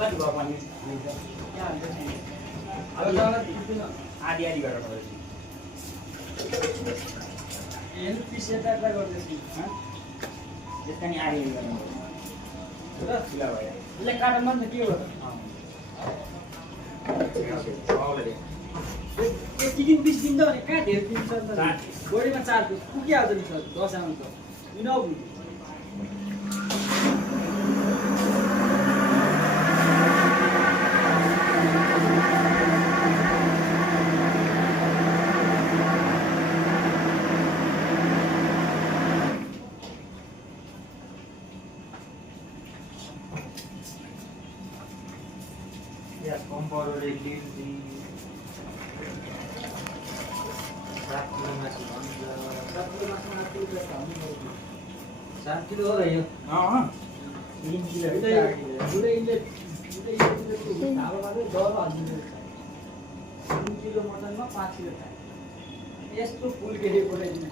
कति भयो पनि आधी आधी गरेर त्यसका नि आधी गर्नु र ठुला भयो यसले काटमा त के हो यति दिन 20 दिन त भने कहाँ धेरै दिन छ त बढीमा 4 दिन पुगिहाल्छ नि सर 10 आउनु त इनफ या कम्पाउन्डर एक दिन सात किलो हो रह्यो 3 किलो मटनमा 5 किलो खायो यस्तो फुल केही पठाइदिनु